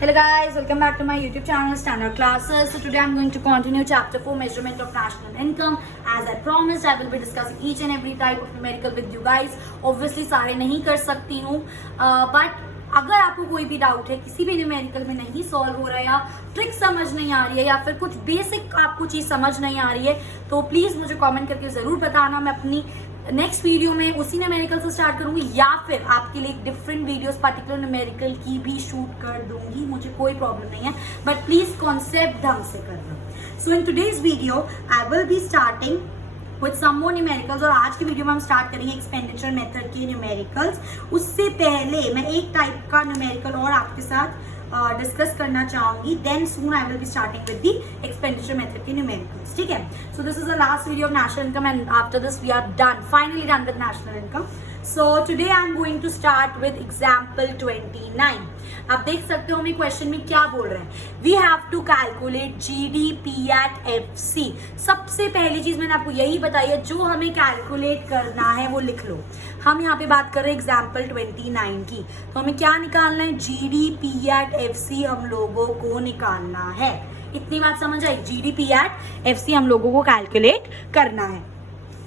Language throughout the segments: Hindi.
Hello guys, welcome back to my YouTube channel Standard Classes. So today I'm going to continue chapter 4 measurement of national income. As I promised, I will be discussing each and every type of numerical with you guys. Obviously सारे नहीं कर सकती हूँ, but अगर आपको कोई भी डाउट है किसी भी न्यूमेरिकल में नहीं सॉल्व हो रहा है या ट्रिक समझ नहीं आ रही है या फिर कुछ बेसिक आपको चीज़ समझ नहीं आ रही है तो प्लीज़ मुझे कमेंट करके ज़रूर बताना। मैं अपनी नेक्स्ट वीडियो में उसी न्यूमेरिकल से स्टार्ट करूंगी या फिर आपके लिए एक डिफरेंट वीडियोस पर्टिकुलर न्यूमेरिकल की भी शूट कर दूंगी, मुझे कोई प्रॉब्लम नहीं है, बट प्लीज कॉन्सेप्ट ढंग से करना। So in today's video I will be starting with some more numericals और आज की वीडियो में हम स्टार्ट करेंगे एक्सपेंडिचर मेथड के न्यूमेरिकल्स। उससे पहले मैं एक टाइप का न्यूमेरिकल और आपके साथ डिस्कस करना चाहूंगी, then soon I will be starting with the expenditure method के न्यूमेरिकल्स। ठीक है, so this is the last video of national income and after this we are done, finally done with national income. So today I am going to start with example 29। आप देख सकते हो हमें क्वेश्चन में क्या बोल रहे हैं, we have to calculate GDP at FC. सबसे पहली चीज मैंने आपको यही बताई है, जो हमें कैलकुलेट करना है वो लिख लो। हम यहाँ पे बात कर रहे हैं एग्जाम्पल 29 की, तो हमें क्या निकालना है, जीडीपी एट एफसी हम लोगों को निकालना है। इतनी बात समझ आई, जीडीपी एट एफसी हम लोगों को कैलकुलेट करना है।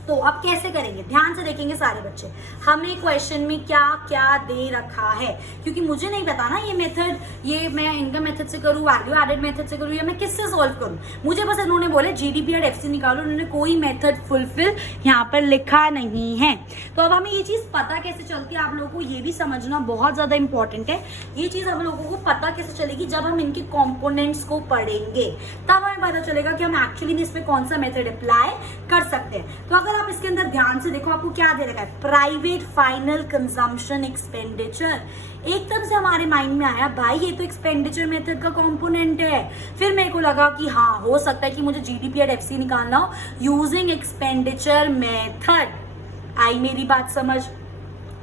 तो अब कैसे करेंगे, ध्यान से देखेंगे सारे बच्चे, हमें क्वेश्चन में क्या क्या दे रखा है, क्योंकि मुझे नहीं पता ना ये मेथड, ये मैं इनकम मेथड से करूँ, वैल्यू एडेड मेथड से करूँ या मैं किससे सॉल्व करूँ। मुझे बस इन्होंने बोले जीडीपी एट एफसी निकालो, उन्होंने कोई मेथड फुलफिल यहाँ पर लिखा नहीं है। तो अब हमें ये चीज़ पता कैसे चलती है, आप लोगों को ये भी समझना बहुत ज़्यादा इंपॉर्टेंट है। ये चीज़ हम लोगों को पता कैसे चलेगी, जब हम इनके कॉम्पोनेंट्स को पढ़ेंगे तब हमें पता चलेगा कि हम एक्चुअली में इसमें कौन सा मेथड अप्लाई कर सकते हैं। तो अगर आप इसके अंदर ध्यान से देखो, आपको क्या दे रखा है, प्राइवेट फाइनल कंजम्पशन एक्सपेंडिचर। एकदम से हमारे माइंड में आया भाई ये तो एक्सपेंडिचर मेथड का कंपोनेंट है। फिर मेरे को लगा कि हाँ हो सकता है कि मुझे जीडीपी एट एफसी निकालना हो यूजिंग एक्सपेंडिचर मेथड। आई मेरी बात समझ,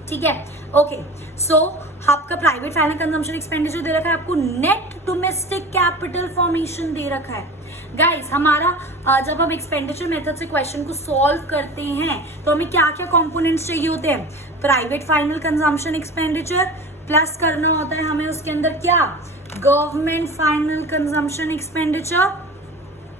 ठीक है, ओके। सो आपका प्राइवेट फाइनल कंजम्पशन एक्सपेंडिचर दे रखा है, आपको नेट डोमेस्टिक कैपिटल फॉर्मेशन दे रखा है। गाइस हमारा जब हम एक्सपेंडिचर मेथड से क्वेश्चन को सॉल्व करते हैं तो हमें क्या क्या कंपोनेंट्स चाहिए होते हैं, private final consumption expenditure plus करना होता है हमें उसके अंदर क्या, गवर्नमेंट फाइनल कंजम्पशन एक्सपेंडिचर,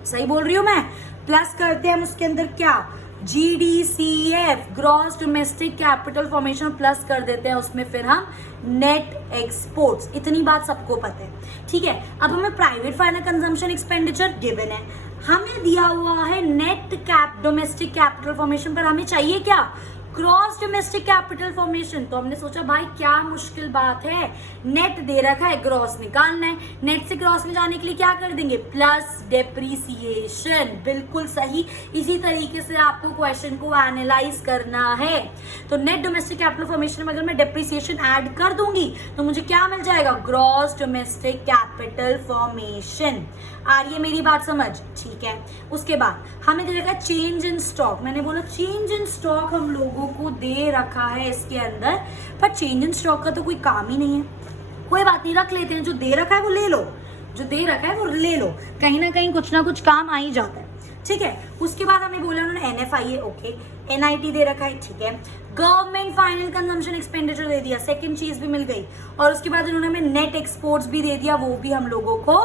सही बोल रही हूं मैं, प्लस करते हैं हम उसके अंदर क्या, GDCF gross domestic capital formation, plus कर देते हैं उसमें फिर हम नेट एक्सपोर्ट्स। इतनी बात सबको पता है, ठीक है। अब हमें private final consumption expenditure given है, हमें दिया हुआ है नेट डोमेस्टिक कैपिटल फॉर्मेशन, पर हमें चाहिए क्या, क्रॉस डोमेस्टिक कैपिटल फॉर्मेशन। तो हमने सोचा भाई क्या मुश्किल बात है, नेट दे रखा है, ग्रॉस निकालना है, नेट से क्रॉस में जाने के लिए क्या कर देंगे, प्लस डेप्रीसिएशन। बिल्कुल सही, इसी तरीके से आपको क्वेश्चन को एनालाइज करना है। तो नेट डोमेस्टिक कैपिटल फॉर्मेशन में अगर मैं डेप्रीसिएशन ऐड कर दूंगी तो मुझे क्या मिल जाएगा, ग्रॉस डोमेस्टिक कैपिटल फॉर्मेशन। आ रही है मेरी बात समझ, ठीक है। उसके बाद हमें दे रखा है चेंज इन स्टॉक। मैंने बोला चेंज इन स्टॉक हम लोगों को दे रखा है इसके अंदर, पर चेंज इन स्टॉक का तो कोई काम ही नहीं है। कोई बात नहीं, रख लेते हैं, जो दे रखा है वो ले लो, जो दे रखा है वो ले लो, कहीं ना कहीं कुछ ना कुछ काम आ ही जाता है, ठीक है। उसके बाद हमें बोला उन्होंने NFIA, ओके, NIT दे रखा है, ठीक है। गवर्नमेंट फाइनल कंजम्पशन एक्सपेंडिचर दे दिया, सेकंड चीज भी मिल गई, और उसके बाद उन्होंने हमें नेट एक्सपोर्ट्स भी दे दिया, वो भी हम लोगों को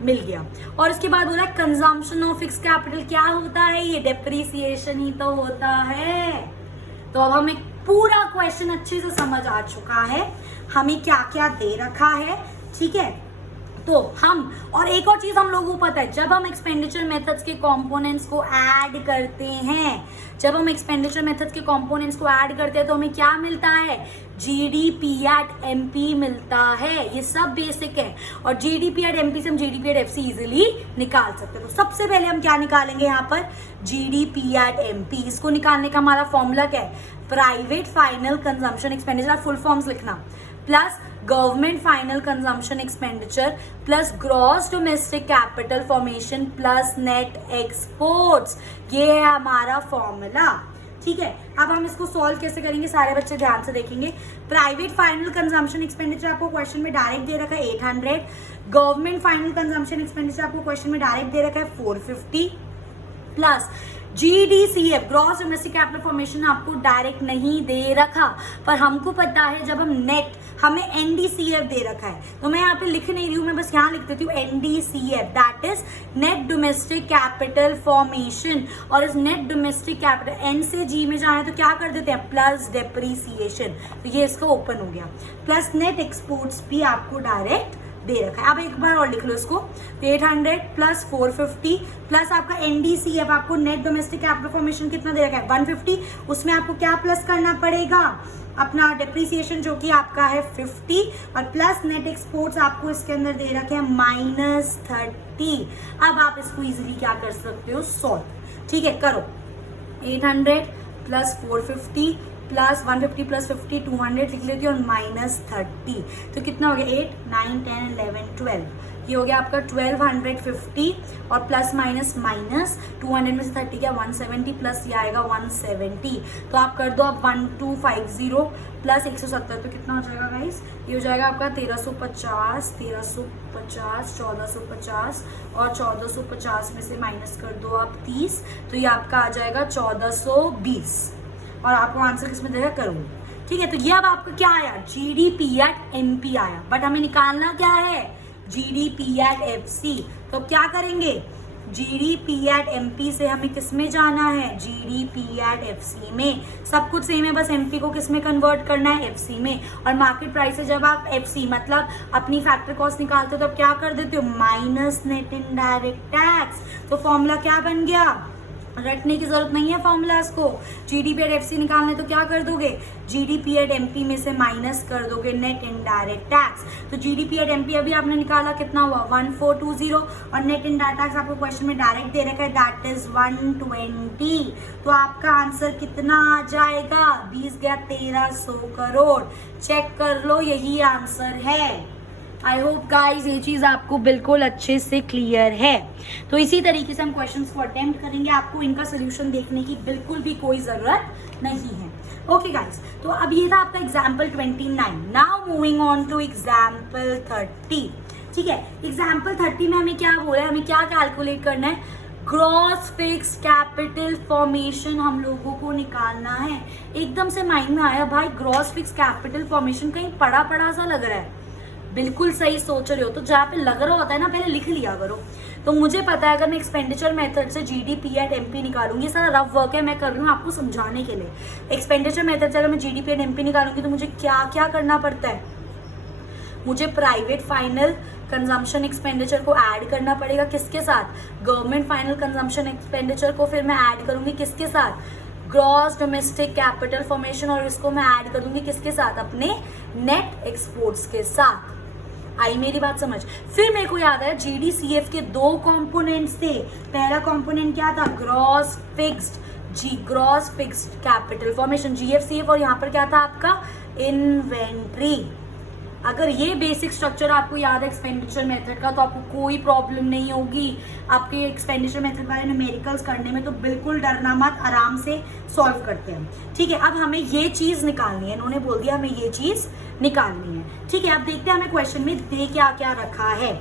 मिल गया। और उसके बाद बोला कंजम्पशन ऑफ फिक्स कैपिटल, क्या होता है ये, डेप्रीसिएशन ही तो होता है। तो अब हमें पूरा क्वेश्चन अच्छे से समझ आ चुका है, हमें क्या क्या दे रखा है, ठीक है। तो हम, और एक और चीज हम लोगों को पता है, जब हम एक्सपेंडिचर मेथड्स के कंपोनेंट्स को ऐड करते हैं, जब हम एक्सपेंडिचर मेथड्स के कंपोनेंट्स को ऐड करते हैं तो हमें क्या मिलता है, जीडीपी एट एमपी मिलता है। ये सब बेसिक है, और जीडीपी एट एमपी से हम जीडीपी एट एफसी इजीली निकाल सकते हैं। तो सबसे पहले हम क्या निकालेंगे यहाँ पर, जीडीपी एट एमपी। इसको निकालने का हमारा फॉर्मूला क्या है, private final consumption expenditure, full forms लिखना, plus government final consumption expenditure plus gross domestic capital formation plus net exports. ये है हमारा फॉर्मूला, ठीक है। अब हम इसको सॉल्व कैसे करेंगे, सारे बच्चे ध्यान से देखेंगे। प्राइवेट फाइनल कंजम्पशन एक्सपेंडिचर आपको क्वेश्चन में डायरेक्ट दे रखा है 800, गवर्नमेंट फाइनल कंजम्पशन एक्सपेंडिचर आपको क्वेश्चन में डायरेक्ट दे रखा है 450, plus GDCF gross domestic capital formation आपको डायरेक्ट नहीं दे रखा, पर हमको पता है जब हम नेट, हमें NDCF दे रखा है, तो मैं यहाँ पे लिख नहीं रही हूँ, मैं बस यहाँ लिख देती हूँ NDCF, that is net domestic capital formation. और इस नेट डोमेस्टिक कैपिटल N से G में जाना है तो क्या कर देते हैं, प्लस डेप्रीसिएशन, तो ये इसका ओपन हो गया, प्लस नेट एक्सपोर्ट्स भी आपको डायरेक्ट दे रखा है। अब एक बार और लिख लो इसको, 800 प्लस 450 प्लस आपका NDCF, आपको नेट डोमेस्टिक कैपिटल फॉर्मेशन कितना दे रखा है, 150, उसमें आपको क्या प्लस करना पड़ेगा, अपना डेप्रीसिएशन जो कि आपका है 50, और प्लस नेट एक्सपोर्ट्स आपको इसके अंदर दे रखे हैं -30। अब आप इसको इजीली क्या कर सकते हो, सॉल्व। ठीक है, करो, 800 प्लस 450 प्लस 150 प्लस 50 200 लिख लेती हूँ और -30, तो कितना हो गया, 8 9 10 11 12, ये हो गया आपका 1250, और प्लस माइनस माइनस 200 में से 30 क्या 170, प्लस ये आएगा 170, तो आप कर दो आप 1250 प्लस 170, तो कितना हो जाएगा गाइस, ये हो जाएगा आपका 1350 1450 और 1450 में से माइनस कर दो आप 30, तो ये आपका आ जाएगा 1420, और आपको आंसर किसमें देगा, करोड़। ठीक है, तो ये अब आपका क्या आया, GDP एट MP आया, बट हमें निकालना क्या है, GDP एट FC। तो क्या करेंगे, GDP एट MP से हमें किस में जाना है, GDP एट FC में। सब कुछ सेम है, बस MP को किस में कन्वर्ट करना है, FC में। और मार्केट प्राइस से जब आप FC मतलब अपनी फैक्ट्री कॉस्ट निकालते हो तो क्या कर देते हो, माइनस नेट इनडायरेक्ट टैक्स। तो फॉर्मूला क्या बन गया, रटने की जरूरत नहीं है फॉर्मूलाज को, GDP एट FC निकालने तो क्या कर दोगे, GDP एट MP में से माइनस कर दोगे नेट इनडायरेक्ट टैक्स। तो GDP एट MP अभी आपने निकाला कितना हुआ, 1420, और नेट इनडायरेक्ट टैक्स आपको क्वेश्चन में डायरेक्ट दे रखा है, दैट इज 120। तो आपका आंसर कितना आ जाएगा, 20 गया 1300 करोड़। चेक कर लो, यही आंसर है। आई होप गाइज ये चीज़ आपको बिल्कुल अच्छे से क्लियर है। तो इसी तरीके से हम क्वेश्चंस को अटेम्प्ट करेंगे, आपको इनका सोल्यूशन देखने की बिल्कुल भी कोई ज़रूरत नहीं है। ओके गाइज, तो अब ये था आपका example 29। Now moving on to example 30। ठीक है, एग्जाम्पल 30 में हमें क्या बोला है, हमें क्या कैलकुलेट करना है, ग्रॉस फिक्स कैपिटल फॉर्मेशन हम लोगों को निकालना है। एकदम से माइंड में आया भाई ग्रॉस फिक्स कैपिटल फॉर्मेशन, कहीं पढ़ा पढ़ा सा लग रहा है। बिल्कुल सही सोच रहे हो, तो जहाँ पे लग रहा होता है ना पहले लिख लिया करो। तो मुझे पता है अगर मैं एक्सपेंडिचर मेथड से GDP एट MP निकालूंगी, ये सारा रफ वर्क है मैं कर रही हूँ आपको समझाने के लिए। एक्सपेंडिचर मेथड से अगर मैं GDP एट MP निकालूंगी तो मुझे क्या क्या करना पड़ता है, मुझे प्राइवेट फाइनल कंजम्पशन एक्सपेंडिचर को ऐड करना पड़ेगा, किसके साथ, गवर्नमेंट फाइनल कंजम्पशन एक्सपेंडिचर को फिर मैं ऐड करूंगी किसके साथ, ग्रॉस डोमेस्टिक कैपिटल फॉर्मेशन, और इसको मैं ऐड कर दूंगी किसके साथ, अपने नेट एक्सपोर्ट्स के साथ। आई मेरी बात समझ। फिर मेरे को याद है GDCF के 2 कंपोनेंट्स थे। पहला कंपोनेंट क्या था, gross fixed capital formation GFCF, और यहाँ पर क्या था आपका इन्वेंट्री। अगर ये बेसिक स्ट्रक्चर आपको याद है एक्सपेंडिचर मेथड का तो आपको कोई प्रॉब्लम नहीं होगी आपके एक्सपेंडिचर मेथड वाले न्यूमेरिकल्स करने में, तो बिल्कुल डरना मत, आराम से सॉल्व करते हैं। ठीक है, अब हमें ये चीज़ निकालनी है, इन्होंने बोल दिया हमें ये चीज़ निकालनी है। ठीक है, अब देखते हैं हमें क्वेश्चन में दे क्या क्या रखा है।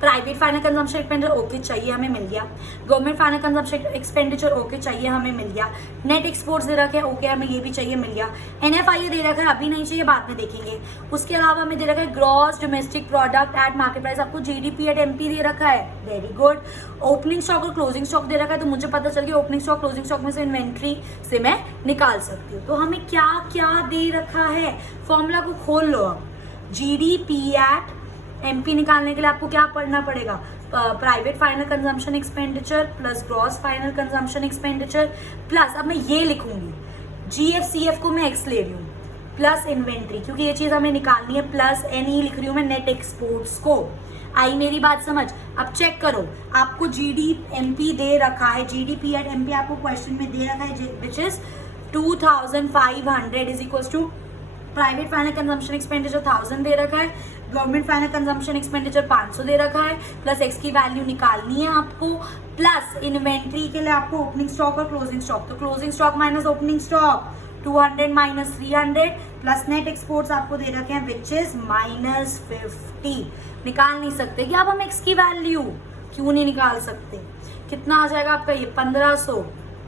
Private final consumption expenditure okay चाहिए, हमें मिल गया। Government final consumption expenditure okay चाहिए, हमें मिल गया। नेट एक्सपोर्ट्स दे रखे हैं ओके, हमें ये भी चाहिए, मिल गया। NFIA दे रखा है, अभी नहीं चाहिए, बाद में देखेंगे। उसके अलावा हमें दे रखा है gross domestic product at market price, आपको GDP एट MP दे रखा है, वेरी गुड। ओपनिंग स्टॉक और क्लोजिंग स्टॉक दे रखा है, तो मुझे पता चल गया ओपनिंग स्टॉक क्लोजिंग स्टॉक में से इन्वेंट्री से मैं निकाल सकती हूँ। तो हमें क्या क्या दे रखा है, फॉर्मूला को खोल लो। अब GDP एट MP निकालने के लिए आपको क्या पढ़ना पड़ेगा, private final consumption expenditure plus gross final consumption expenditure plus, अब मैं ये लिखूंगी GFCF को मैं X ले रही हूँ, प्लस इन्वेंट्री, क्योंकि ये चीज़ हमें निकालनी है, प्लस NE लिख रही हूँ मैं नेट एक्सपोर्ट्स को। आई मेरी बात समझ। अब चेक करो, आपको GDMP दे रखा है, GDP एट MP आपको क्वेश्चन में दे रखा है, which is 2500 is equal to private final consumption expenditure 1000 दे रखा है, गवर्नमेंट फाइनल कंजम्पशन एक्सपेंडिचर 500 दे रखा है, प्लस X की वैल्यू निकालनी है आपको, प्लस इन्वेंट्री के लिए आपको ओपनिंग स्टॉक और क्लोजिंग स्टॉक, तो closing stock minus opening stock 200 minus 300, plus net exports आपको दे रखे हैं विच इज -50। निकाल नहीं सकते कि अब हम X की वैल्यू क्यों नहीं निकाल सकते, कितना आ जाएगा आपका ये 1500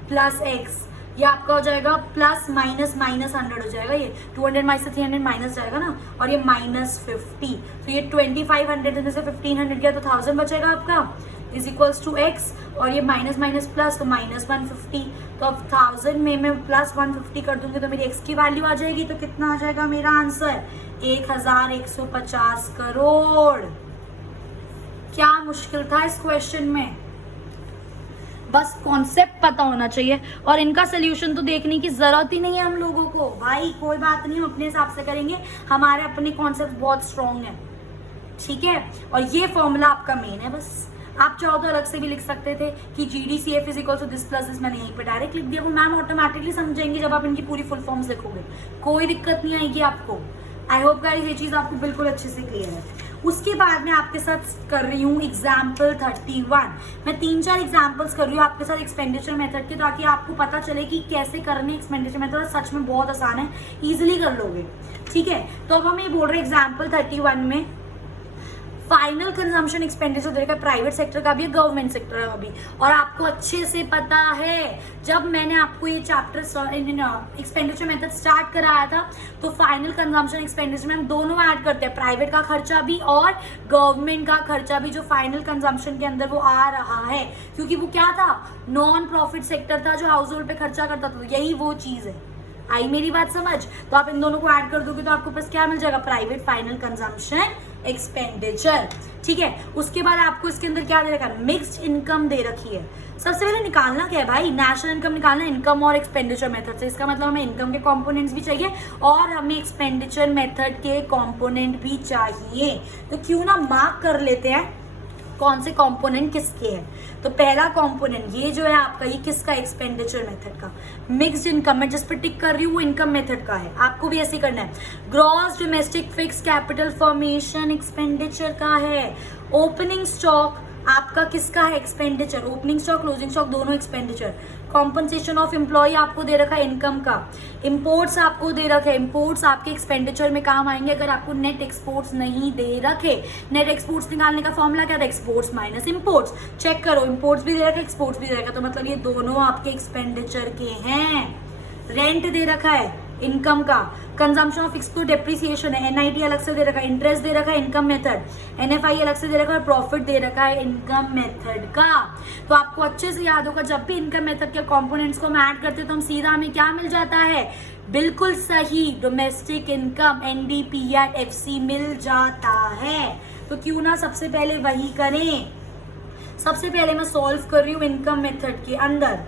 प्लस एक्स, ये आपका हो जाएगा प्लस माइनस माइनस 100 हो जाएगा, ये 200 माइनस से 300 माइनस जाएगा ना, और ये -50, तो ये 2500 में से 1500 गया तो 1000 बचेगा आपका, इज इक्वल्स टू एक्स, और ये माइनस माइनस प्लस तो -150, तो अब 1000 में मैं +150 कर दूंगी तो मेरी एक्स की वैल्यू आ जाएगी, तो कितना आ जाएगा मेरा आंसर 1150 करोड़। क्या मुश्किल था इस क्वेश्चन में, बस कॉन्सेप्ट पता होना चाहिए, और इनका सोल्यूशन तो देखने की जरूरत ही नहीं है हम लोगों को भाई, कोई बात नहीं, हम अपने हिसाब से करेंगे, हमारे अपने कॉन्सेप्ट बहुत स्ट्रॉन्ग है, ठीक है। और ये फॉर्मूला आपका मेन है, बस आप चाहो तो अलग से भी लिख सकते थे कि GDCF is equal to this plus this, मैंने यहीं पे डायरेक्ट लिख दिया, वो मैम ऑटोमेटिकली समझेंगे जब आप इनकी पूरी फुल फॉर्म्स लिखोगे, कोई दिक्कत नहीं आएगी आपको। आई होप गाइस ये चीज आपको बिल्कुल अच्छे से क्लियर है। उसके बाद मैं आपके साथ कर रही हूँ एग्जाम्पल 31, मैं 3-4 एग्जाम्पल्स कर रही हूँ आपके साथ एक्सपेंडिचर मेथड के, ताकि आपको पता चले कि कैसे करने एक्सपेंडिचर मेथड, सच में बहुत आसान है, इजिली कर लोगे, ठीक है। तो अब हम ये बोल रहे हैं एग्जाम्पल 31 में फाइनल कंजम्पशन एक्सपेंडिचर दे रखा है, प्राइवेट सेक्टर का भी है, गवर्नमेंट सेक्टर का भी, और आपको अच्छे से पता है जब मैंने आपको ये चैप्टर एक्सपेंडिचर मेथड स्टार्ट कराया था तो फाइनल कंजम्पशन एक्सपेंडिचर में हम दोनों ऐड करते हैं, प्राइवेट का खर्चा भी और गवर्नमेंट का खर्चा भी, जो फाइनल कंजम्पशन के अंदर वो आ रहा है, क्योंकि वो क्या था, नॉन प्रॉफिट सेक्टर था जो हाउस होल्ड पे खर्चा करता था, तो यही वो चीज है। आई मेरी बात समझ, तो आप इन दोनों को ऐड कर दोगे तो आपको पास क्या मिल जाएगा, प्राइवेट फाइनल कंजम्पशन एक्सपेंडिचर, ठीक है। उसके बाद आपको इसके अंदर क्या दे रखा है, मिक्स्ड इनकम दे रखी है। सबसे पहले निकालना क्या है भाई, नेशनल इनकम निकालना, इनकम और एक्सपेंडिचर मेथड से, इसका मतलब हमें इनकम के कंपोनेंट्स भी चाहिए और हमें एक्सपेंडिचर मेथड के कंपोनेंट भी चाहिए, तो क्यों ना मार्क कर लेते हैं कौन से कंपोनेंट किसके हैं। तो पहला कंपोनेंट ये जो है आपका, ये किसका, एक्सपेंडिचर मेथड का, मिक्स्ड इनकम, मैं जिस पर टिक कर रही हूँ वो इनकम मेथड का है, आपको भी ऐसे करना है। Gross domestic fix capital formation expenditure का है। ओपनिंग स्टॉक आपका किसका है, expenditure, opening stock closing stock दोनों एक्सपेंडिचर। कॉम्पनसेशन ऑफ एम्प्लॉय आपको दे रखा है इनकम का। इंपोर्ट्स आपको दे रखे हैं, इंपोर्ट्स आपके एक्सपेंडिचर में काम आएंगे अगर आपको नेट एक्सपोर्ट्स नहीं दे रखे। नेट एक्सपोर्ट्स निकालने का फॉर्मूला क्या था, एक्सपोर्ट्स माइनस इंपोर्ट्स। चेक करो, इंपोर्ट्स भी दे रखा है, एक्सपोर्ट्स भी दे रखा है, तो मतलब ये दोनों आपके एक्सपेंडिचर के हैं। रेंट दे रखा है इनकम का। कंजम्पशन ऑफ फिक्स तो डेप्रिसिएशन है। एनआईटी अलग से दे रखा है, इंटरेस्ट दे रखा है इनकम मेथड। एनएफआई अलग से दे रखा है, प्रॉफिट दे रखा है इनकम मेथड का। तो आपको अच्छे से याद होगा, जब भी इनकम मेथड के कंपोनेंट्स को हम ऐड करते हैं तो हम सीधा हमें क्या मिल जाता है, बिल्कुल सही डोमेस्टिक इनकम NDPAT मिल जाता है। तो क्यों ना सबसे पहले वही करें। सबसे पहले मैं सॉल्व कर रही हूँ इनकम मेथड के अंदर,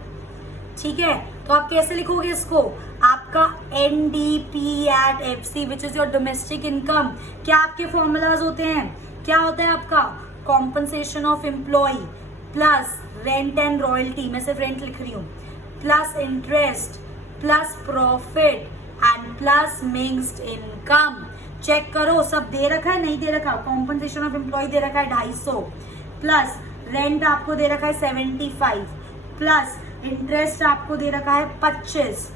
ठीक है। तो आप कैसे लिखोगे इसको, आपका NDPAT which is your domestic income. क्या आपके फॉर्मूलाज होते हैं, क्या होता है आपका, compensation of employ plus rent and royalty, मैं सिर्फ रेंट लिख रही हूँ, plus interest plus profit and plus mixed income. Check करो सब दे रखा है, नहीं दे रखा। कॉम्पनसेशन ऑफ एम्प्लॉय दे रखा है 250, प्लस रेंट आपको दे रखा है 75, प्लस इंटरेस्ट आपको दे रखा है 25,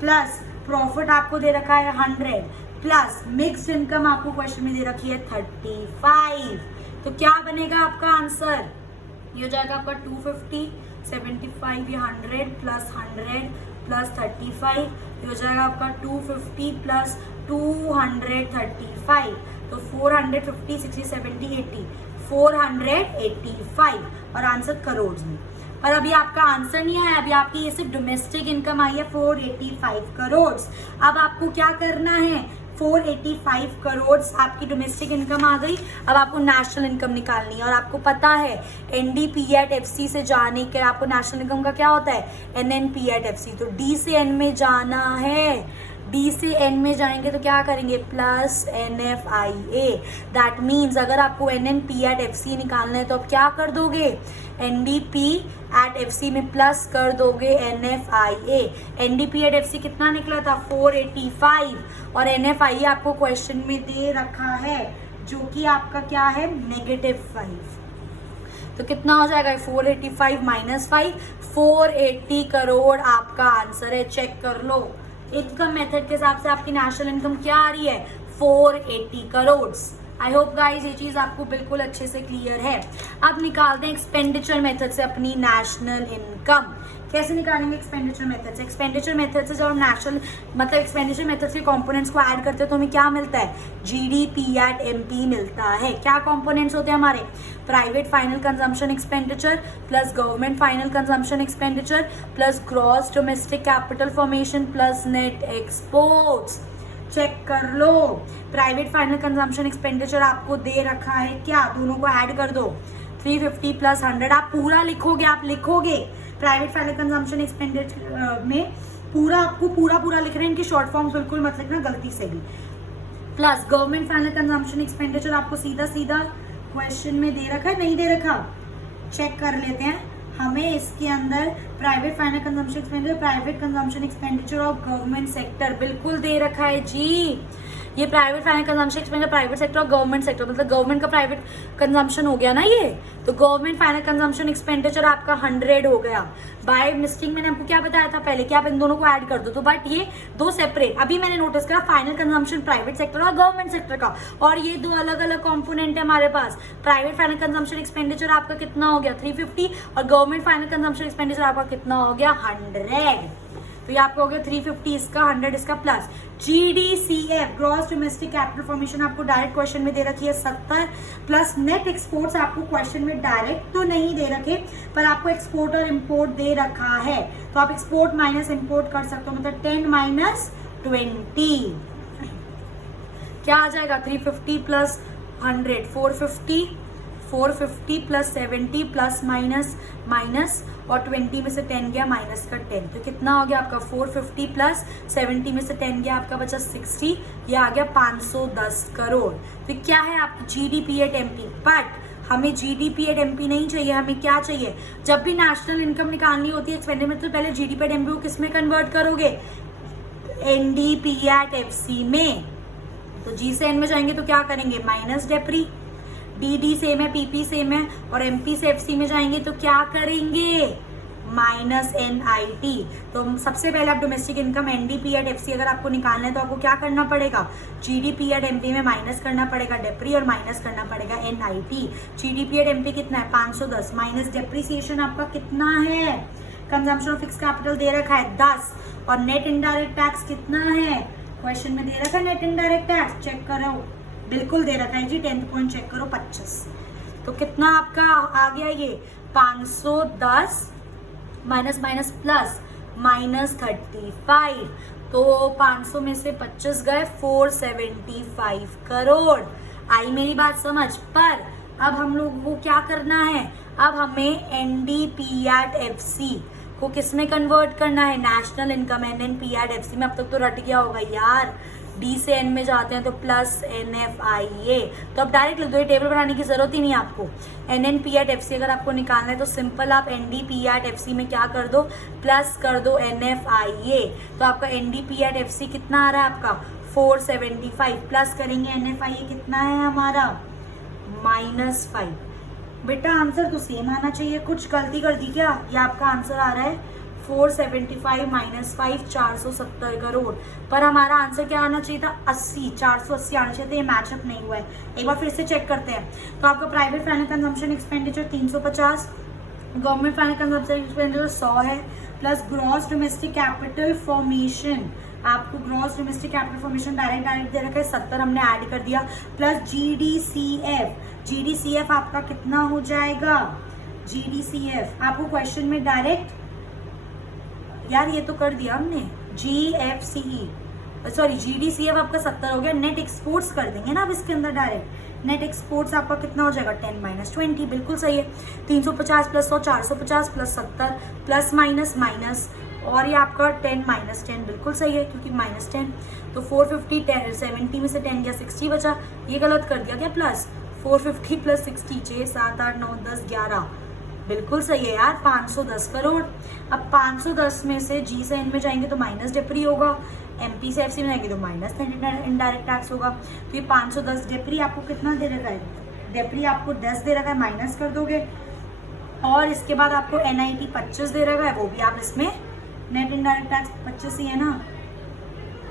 प्लस प्रॉफिट आपको दे रखा है 100, प्लस मिक्स्ड इनकम आपको क्वेश्चन में दे रखी है 35। तो क्या बनेगा आपका आंसर, ये हो जाएगा आपका 250, 75 या 100 प्लस 100 प्लस 35, ये हो जाएगा आपका 250 प्लस 235, तो 450, 60, 70, 80, 485 और आंसर करोड़ में। और अभी आपका आंसर नहीं आया, अभी आपकी ये सिर्फ डोमेस्टिक इनकम आई है 485 करोड़। अब आपको क्या करना है, 485 करोड़ आपकी डोमेस्टिक इनकम आ गई। अब आपको नेशनल इनकम निकालनी है और आपको पता है NDPAT से जाने के आपको नेशनल इनकम का क्या होता है, NNPAT। तो D से N में जाना है, D से N में जाएंगे तो क्या करेंगे, प्लस NFIA। दैट मीन्स अगर आपको NNPAT निकालना है तो आप क्या कर दोगे, NDPAT में प्लस कर दोगे NFIA। NDPAT कितना निकला था 485 और NFIA आपको क्वेश्चन में दे रखा है जो कि आपका क्या है, -5। तो कितना हो जाएगा 485 माइनस 5, 480 करोड़ आपका आंसर है। चेक कर लो इनकम मेथड के हिसाब से आपकी नेशनल इनकम क्या आ रही है, 480 करोड़। आई होप गाइज ये चीज आपको बिल्कुल अच्छे से क्लियर है। अब निकालते हैं एक्सपेंडिचर मेथड से अपनी नेशनल इनकम। कैसे निकालेंगे एक्सपेंडिचर मेथड से? एक्सपेंडिचर मेथड से जब हम नेशनल मतलब एक्सपेंडिचर मेथड के कंपोनेंट्स को ऐड करते हैं तो हमें क्या मिलता है? GDP एट MP मिलता है। क्या कंपोनेंट्स होते हैं हमारे? Private final consumption expenditure plus government final consumption expenditure plus gross domestic capital formation plus net exports. Check कर लो, प्राइवेट फाइनल कंजम्पशन एक्सपेंडिचर आपको दे रखा है क्या? दोनों को ऐड कर दो, 350 प्लस 100। आप पूरा लिखोगे, आप लिखोगे प्राइवेट फाइनल कंजम्पशन एक्सपेंडिचर में पूरा, आपको पूरा लिख रहे हैं, इनकी शॉर्ट फॉर्म्स बिल्कुल मत लिखना गलती से भी। Plus government final consumption expenditure आपको सीधा सीधा क्वेश्चन में दे रखा है, नहीं दे रखा? चेक कर लेते हैं। हमें इसके अंदर private final consumption expenditure, private consumption expenditure of government sector बिल्कुल दे रखा है जी। ये private final consumption expenditure private sector और गवर्नमेंट सेक्टर, मतलब गवर्नमेंट का प्राइवेट कंजम्पशन हो गया ना ये, तो गवर्नमेंट फाइनल कंजम्पशन एक्सपेंडिचर आपका 100 हो गया। बाय मिस्टेक मैंने आपको क्या बताया था पहले कि आप इन दोनों को ऐड कर दो, तो बट ये दो सेपरेट, अभी मैंने नोटिस करा फाइनल कंजम्पशन प्राइवेट सेक्टर और गवर्नमेंट सेक्टर का, और ये दो अलग अलग कॉम्पोनेंट है हमारे पास। प्राइवेट फाइनल कंजम्पशन एक्सपेंडिचर आपका कितना हो गया? 350, और गवर्नमेंट फाइनल कंजम्पशन एक्सपेंडिचर आपका कितना हो गया? 100। तो ये आपको हो गया 350 इसका, 100 इसका, plus GDCF gross domestic capital formation आपको डायरेक्ट क्वेश्चन में दे रखी है 70, प्लस नेट एक्सपोर्ट्स आपको क्वेश्चन में डायरेक्ट तो नहीं दे रखे, पर आपको एक्सपोर्ट और इंपोर्ट दे रखा है, तो आप एक्सपोर्ट माइनस इंपोर्ट कर सकते हो, मतलब 10 माइनस 20 क्या आ जाएगा? 350 plus 100 450, 450 plus 70 plus minus minus, और 20 में से 10 गया माइनस का 10, तो कितना हो गया आपका? 450 प्लस 70 में से 10 गया आपका बचा 60, ये आ गया 510 करोड़। तो क्या है आपकी GDP एट MP? बट हमें GDP एट MP नहीं चाहिए, हमें क्या चाहिए? जब भी नेशनल इनकम निकालनी होती है एक्सपेंडिचर में, तो पहले GDP एट MP को किस में कन्वर्ट करोगे? NDP एट FC में। तो G से N में जाएंगे तो क्या करेंगे? माइनस डेप्री। DD सेम है, PP सेम है, और MP से FC में जाएंगे तो क्या करेंगे? Minus NIT। तो सबसे पहले आप domestic income NDP at FC अगर आपको निकालना है तो आपको क्या करना पड़ेगा? GDP एट MP में माइनस करना पड़ेगा डेप्री, और माइनस करना पड़ेगा NIT। GDP एट MP कितना है? 510, माइनस डेप्रीसिएशन आपका कितना है? कंजम्पशन ऑफ फिक्स कैपिटल दे रखा है 10, और नेट इनडायरेक्ट टैक्स कितना है? क्वेश्चन में दे रखा है नेट इनडायरेक्ट टैक्स, चेक करो, बिल्कुल दे रखा है जी, 10th पॉइंट चेक करो 25। तो कितना आपका आ गया? ये 510 माइनस माइनस प्लस माइनस 35, तो 500 में से 25 गए, 475 करोड़। आई मेरी बात समझ? पर अब हम लोग को क्या करना है? अब हमें NDP एट FC को किस में कन्वर्ट करना है? National income NNP at FC में। अब तक तो रट गया होगा यार, D से N में जाते हैं तो प्लस NFIA, तो अब डायरेक्ट लिख दो, ये टेबल बनाने की जरूरत ही नहीं है आपको। NNP एट FC अगर आपको निकालना है तो सिंपल आप NDP एट FC में क्या कर दो? प्लस कर दो NFIA, तो आपका NDP एट FC कितना आ रहा है आपका? 475, प्लस करेंगे NFIA कितना है हमारा? -5। बेटा आंसर तो सेम आना चाहिए, कुछ गलती कर दी क्या? ये आपका आंसर आ रहा है 475 माइनस 5 470 करोड़, पर हमारा आंसर क्या आना चाहिए था? 80, 480 आना चाहिए था, ये मैचअप नहीं हुआ है। एक बार फिर से चेक करते हैं। तो आपका private final consumption expenditure 350, government final consumption expenditure 100 है, plus gross domestic capital formation, आपको gross domestic capital formation direct दे रखा है 70, हमने ऐड कर दिया, प्लस GDCF आपका कितना हो जाएगा? GDCF आपको क्वेश्चन में डायरेक्ट, यार ये तो कर दिया हमने, GDCF आपका 70 हो गया। नेट एक्सपोर्ट्स कर देंगे ना अब इसके अंदर डायरेक्ट, नेट एक्सपोर्ट्स आपका कितना हो जाएगा? 10 माइनस 20, बिल्कुल सही है। 350 plus 100 450 plus 70 plus minus minus, और ये आपका 10 माइनस 10 बिल्कुल सही है क्योंकि -10, तो 450 70 में से 10 गया 60 बचा, ये गलत कर दिया क्या? प्लस 450 प्लस 60 6 7 8 9 10 11, बिल्कुल सही है यार, 510 करोड़। अब 510 में से G से N में जाएंगे तो माइनस डेप्री होगा, MP से FC में जाएंगे तो माइनस इनडायरेक्ट टैक्स होगा, तो ये 510 डेप्री आपको कितना दे रखा है? डेप्री आपको 10 दे रखा है, माइनस कर दोगे, और इसके बाद आपको NIT 25 दे रखा है, वो भी आप इसमें नेट इनडायरेक्ट टैक्स 25 ही है ना,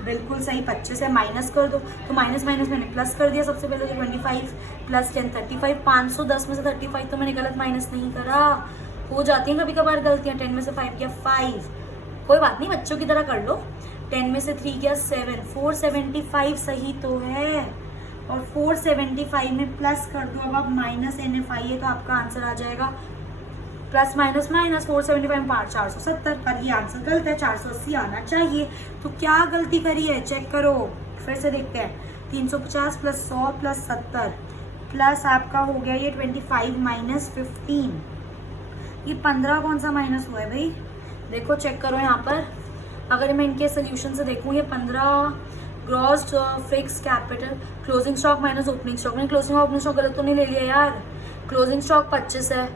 बिल्कुल सही 25 है, माइनस कर दो, तो माइनस माइनस मैंने प्लस कर दिया सबसे पहले, तो 25 प्लस 10 35, 510 में से 35 तो मैंने गलत माइनस नहीं करा, हो जाती हैं कभी कभार गलतियाँ। 10 में से 5 गया 5, कोई बात नहीं, बच्चों की तरह कर लो। 10 में से 3 गया 7, 475 सही तो है। और 475 में प्लस कर दो, अब आप माइनस NFI है तो आपका आंसर आ जाएगा प्लस माइनस माइनस 475 5 470, पर ये आंसर गलत है, 480 आना चाहिए। तो क्या गलती करी है चेक करो, फिर से देखते हैं। 350 प्लस 100 प्लस 70 प्लस आपका हो गया ये 25 माइनस 15, ये 15 कौन सा माइनस हुआ है भाई, देखो चेक करो यहाँ पर। अगर मैं इनके सोल्यूशन से देखूँ, ये 15 gross fix capital, closing stock minus opening stock, मैंने क्लोजिंग और ओपनिंग स्टॉक गलत तो नहीं ले लिया यार। क्लोजिंग स्टॉक 25 है,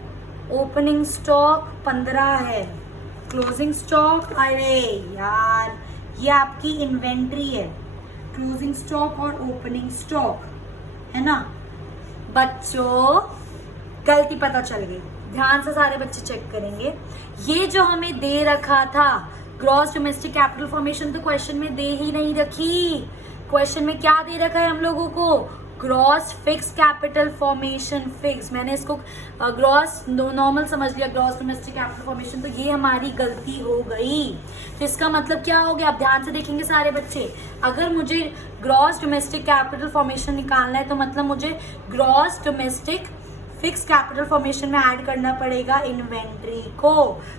ओपनिंग स्टॉक 15 है, क्लोजिंग स्टॉक, अरे यार ये आपकी इन्वेंट्री है, क्लोजिंग स्टॉक और ओपनिंग स्टॉक है ना। बच्चों गलती पता चल गई, ध्यान से सारे बच्चे चेक करेंगे। ये जो हमें दे रखा था ग्रॉस डोमेस्टिक कैपिटल फॉर्मेशन, तो क्वेश्चन में दे ही नहीं रखी। क्वेश्चन में क्या दे रखा है हम लोगों को, gross fix capital formation. Fix मैंने इसको ग्रॉस नॉर्मल समझ लिया, ग्रॉस डोमेस्टिक कैपिटल फॉर्मेशन, तो ये हमारी गलती हो गई। तो इसका मतलब क्या हो गया, आप ध्यान से देखेंगे सारे बच्चे। अगर मुझे ग्रॉस डोमेस्टिक कैपिटल फॉर्मेशन निकालना है तो मतलब मुझे gross domestic fix capital formation में ऐड करना पड़ेगा इन्वेंट्री को।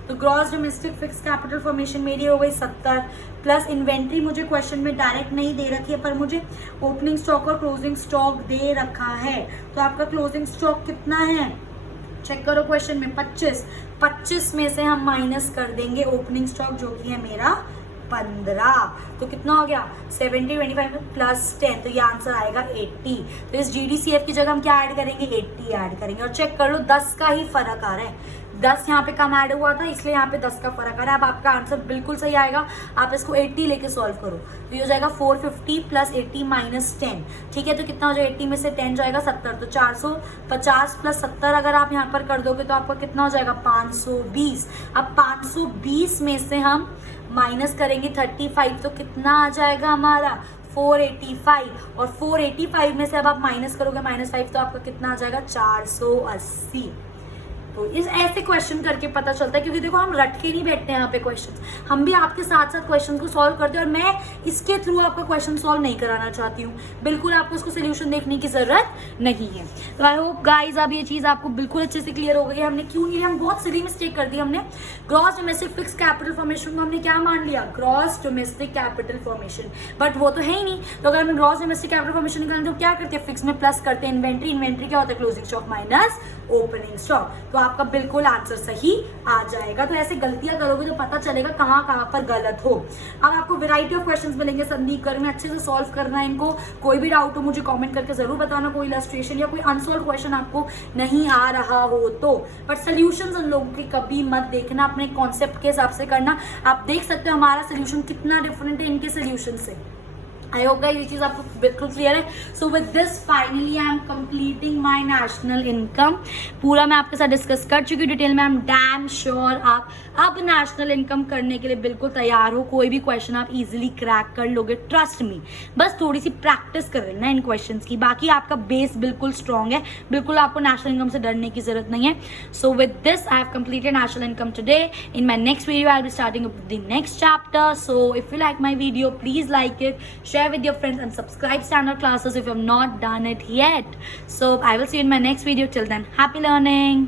तो gross domestic fix capital formation मेरी हो गई 70, प्लस इन्वेंट्री मुझे क्वेश्चन में डायरेक्ट नहीं दे रखी है, पर मुझे ओपनिंग स्टॉक और क्लोजिंग स्टॉक दे रखा है। तो आपका क्लोजिंग स्टॉक कितना है चेक करो क्वेश्चन में, 25 में से हम माइनस कर देंगे ओपनिंग स्टॉक जो कि है मेरा 15, तो कितना हो गया 70 25 प्लस 10, तो ये आंसर आएगा 80। तो इस GDCF की जगह हम क्या ऐड करेंगे, 80 ऐड करेंगे। और चेक कर लो 10 का ही फर्क आ रहा है, 10 यहाँ पे कम ऐड हुआ था इसलिए यहाँ पे 10 का फर्क आ रहा है। अब आपका आंसर बिल्कुल सही आएगा, आप इसको 80 लेके सॉल्व करो तो ये हो जाएगा 450 प्लस 80 माइनस 10, ठीक है। तो कितना हो जाएगा, 80 में से 10 जाएगा 70, तो 450 प्लस 70 अगर आप यहाँ पर कर दोगे तो आपका कितना हो जाएगा 520। अब 520 में से हम माइनस करेंगे 35, तो कितना आ जाएगा हमारा 485, और 485 में से अब आप माइनस करोगे -5 तो आपका कितना आ जाएगा 480। तो इस ऐसे क्वेश्चन करके पता चलता है, क्योंकि देखो हम रट के नहीं बैठते हैं यहाँ पे क्वेश्चन, हम भी आपके साथ साथ क्वेश्चन को सॉल्व करते हैं। और मैं इसके थ्रू आपका क्वेश्चन सॉल्व नहीं कराना चाहती हूँ, बिल्कुल आपको उसको सोल्यूशन देखने की जरूरत नहीं है। तो आई होप गाइज अब ये चीज़ आपको बिल्कुल अच्छे से क्लियर हो गई है। हमने क्यों नहीं, हम बहुत सिली मिस्टेक कर दी हमने। Gross domestic fix capital formation को हमने क्या मान लिया, gross domestic capital formation, but वो तो है ही नहीं। तो अगर हमें ग्रॉस डोमेस्टिक कैपिटल फॉर्मेशन निकालते तो क्या करते हैं, फिक्स में प्लस करते हैं इन्वेंट्री, इन्वेंट्री क्या होता है closing stock minus opening stock, तो आपका बिल्कुल आंसर सही आ जाएगा। तो ऐसे गलतियां करोगे तो पता चलेगा कहाँ कहाँ पर गलत हो। अब आपको वैरायटी ऑफ क्वेश्चंस मिलेंगे संदीप कर में, अच्छे से सॉल्व करना है इनको। कोई भी डाउट हो मुझे कमेंट करके जरूर बताना, कोई इलस्ट्रेशन या कोई अनसॉल्व क्वेश्चन आपको नहीं आ रहा हो तो। बट सोल्यूशंस उन लोगों की कभी मत देखना, अपने कॉन्सेप्ट के हिसाब से करना। आप देख सकते हो हमारा सोल्यूशन कितना डिफरेंट है इनके सोल्यूशन से। आई होप गाइस ये चीज़ आपको बिल्कुल क्लियर है। So with this finally I am completing my national income. पूरा मैं आपके साथ डिस्कस कर चुकी हूँ डिटेल में। आई एम डैम श्योर आप अब नेशनल इनकम करने के लिए बिल्कुल तैयार हो। कोई भी क्वेश्चन आप इजीली क्रैक कर लोगे, ट्रस्ट मी। बस थोड़ी सी प्रैक्टिस कर लेना इन क्वेश्चंस की, बाकी आपका बेस बिल्कुल स्ट्रॉन्ग है। बिल्कुल आपको नेशनल इनकम से डरने की जरूरत नहीं है। So with this I have completed national income today. In my next video I will be starting the next chapter. So if you like my video please like it, share with your friends and subscribe standard classes if you have not done it yet. So I will see you in my next video. Till then, happy learning.